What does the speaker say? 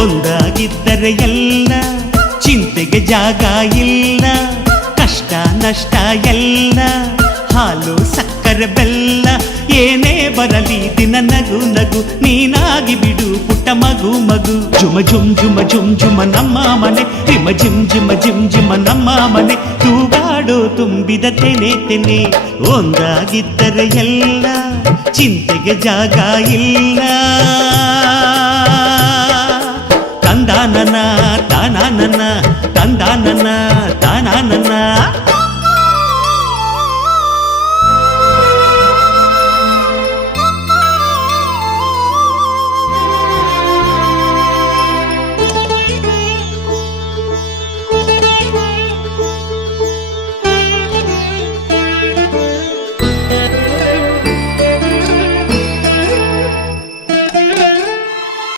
ಒಂದಾಗಿದ್ದರೆ ಎಲ್ಲ ಚಿಂತೆಗೆ ಜಾಗ ಇಲ್ಲ, ಕಷ್ಟ ನಷ್ಟ ಎಲ್ಲ ಹಾಲು ಸಕ್ಕರೆ ಬೆಲ್ಲ ಏನೇ ಬರಲಿ ದಿನ ನಗು ನಗು ನೀನಾಗಿ ಬಿಡು ಪುಟ್ಟ ಮಗು ಮಗು. ಜುಮ ಜುಮ್ ಜುಮ ಜುಮ್ ಜುಮ ನಮ್ಮ ಮನೆ, ರಿಮ ಜಿಮ್ ಜಿಮ ಜಿಮ್ ಜಿಮ ನಮ್ಮ ಮನೆ, ತೂಗಾಡೋ ತುಂಬಿದ ತೆನೆ ತೆನೆ. ಒಂದಾಗಿದ್ದರೆ ಎಲ್ಲ ಚಿಂತೆಗೆ ಜಾಗ ಇಲ್ಲ.